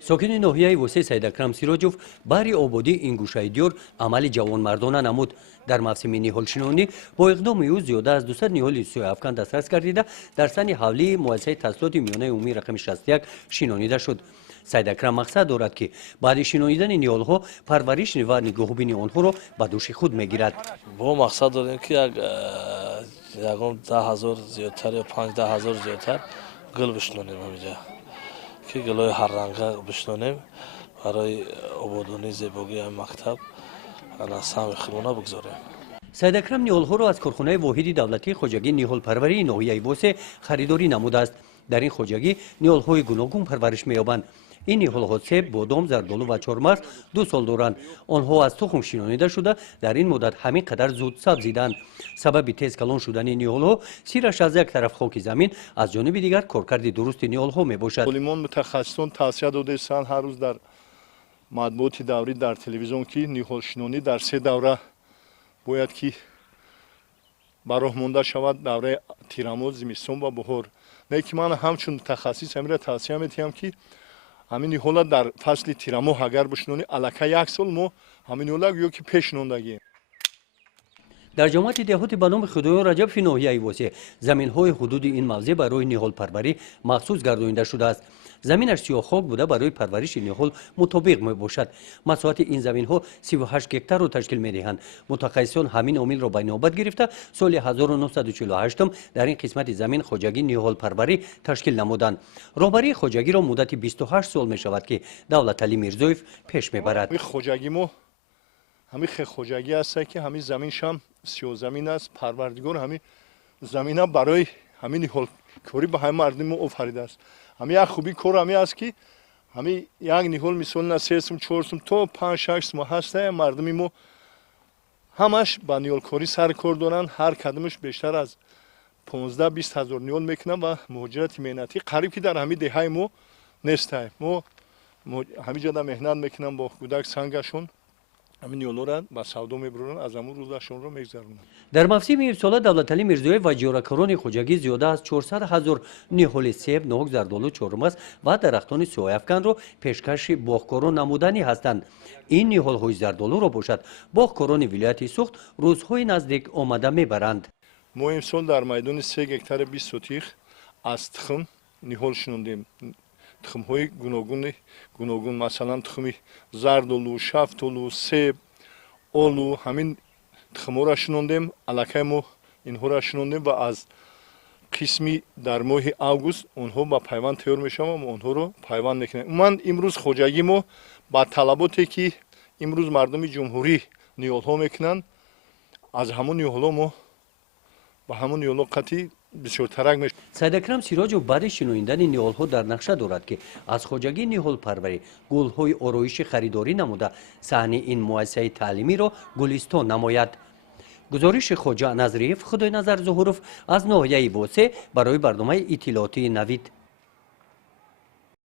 ساکن ناحیه وسه سید اکرم سیراجوف باری آبادی این گوشه دیار عمل جوانمردانه نمود. در موسم نهالشینانی با اقدام او زیاده از 200 نهال سوی افغان دسترس گردیده در سن حولی مؤسسه تحصیلات میانه عمومی رقم 61 شینانیده شد. سید اکرم مقصد دارد که بعد شینانیدن نهالها پرورش و نگهبانی آنها را به دوش خود میگیرد. با مقصد داریم که یکم 10,000 زیادتر یا 15,000 زیادتر گل بشنونیم همینجا که گلای هر رنگ بشنونیم برای آبادانی زیبایی مکتب انا سهمخلونه بگذاریم. سید اکرم نهالها را از کارخانه واحدی دولتی خواجگی نهالپروری ناحیه وسه خریداری نموده است. در این خواجگی نهالهای گوناگون پرورش می‌یابند. این نهالها سیب، بادام، زردآلو و چهارمغز 2 سال دارند. آنها از تخم شینانیده شده در این مدت همین قدر زود سبزیدند. سبب تیز کلان شدن نهالها سیرش از یک طرف خاک زمین از جانب دیگر کارکرد درست نهالها میباشد. لیمون متخصصان توصیه داده‌اند هر روز در مطبوعات دوری در تلویزیون که نخولشینونی در 3 دوره باید که براه مانده شود، دوره تیرموز، زمستان و بهار. نه که من همچون متخصص همین را توصیه می‌کنم که همین حالا در فصل تیرمو اگر بشنونی الکه 1 سال ما همین حالا یا که پیش نوندگی. در جامعه دهاتی به نام خدایان رجب فی ناحیه وسه زمین‌های حدود این موضع برای نهال پروری مخصوص گردانیده شده است. زمینش سیاه خاک بوده برای پرورش نهال مطابق میباشد. مساحت این زمین‌ها 38 هکتار را تشکیل می‌دهند. متخصصان همین عامل را به نوبت گرفته سال 1948 در این قسمت زمین خواجگی نهال پروری تشکیل نمودند. رهبری خواجگی را مدت 28 سال می‌شود که دولت علی میرزایف پیش می‌برد. خواجگی ما همین خواجگی است که همین زمین شام سیاه زمین است. پروردگار همین زمینه برای همین نهال کاری به همه مردم آفریده است. همین یک خوبی کار همین است که همین یک نهال مثلا 3 سم 4 سم تا 5 6 سم هست. مردم ما همش با نهال کاری سر کار دارن. هر کدامش بیشتر از 15-20 هزار نهال میکنن و مهاجرت مهنتی قریب که در همین دهه ما نیست. ما همین جا مهنت میکنن با کودک سنگشون همین نهال را با سودا میبرن از همون روزشون رو میگذرونن. در موسم امسال دولت علی میرزایف و جارکاران خواجگی زیاده از 400,000 نهال سیب، ناک، زردآلو، چهارمغز و درختان سیاه‌افکن را پیشکش باغکاران نمودنی هستند. این نهال‌های زردآلو را باشد باغکاران ولایت سوخت روزهای نزدیک آمده میبرند. ما امسال در میدان 3 هکتار 20 سوتیخ از تخم نهال شنوندیم. تخم‌های گوناگون مثلا تخم زردآلو، شفتالو، سیب، آلو همین تخم‌ها را شنوندیم. الکه ما اینها را شنوندیم و از قسمی در ماه آگوست اونها با پیوند تیار میشوند و اونها رو پیوند میکنیم. من امروز خواجگی ما با طلباتی که امروز مردم جمهوری نهال‌ها میکنن از همون نهال‌ها ما با همون نهال‌ها قطعی بسیار ترک میشه. سید اکرم سیراجوف بعد شنویدن نهال‌ها در نقشه دارد که از خواجگی نهال پروری گل‌های آرایشی خریداری نموده صحنه این مؤسسه تعلیمی را گلستان نماید. گزارش خواجه نظریف خدای نظر ظهوروف از ناحیه وسه برای برنامه اطلاعاتی نوید.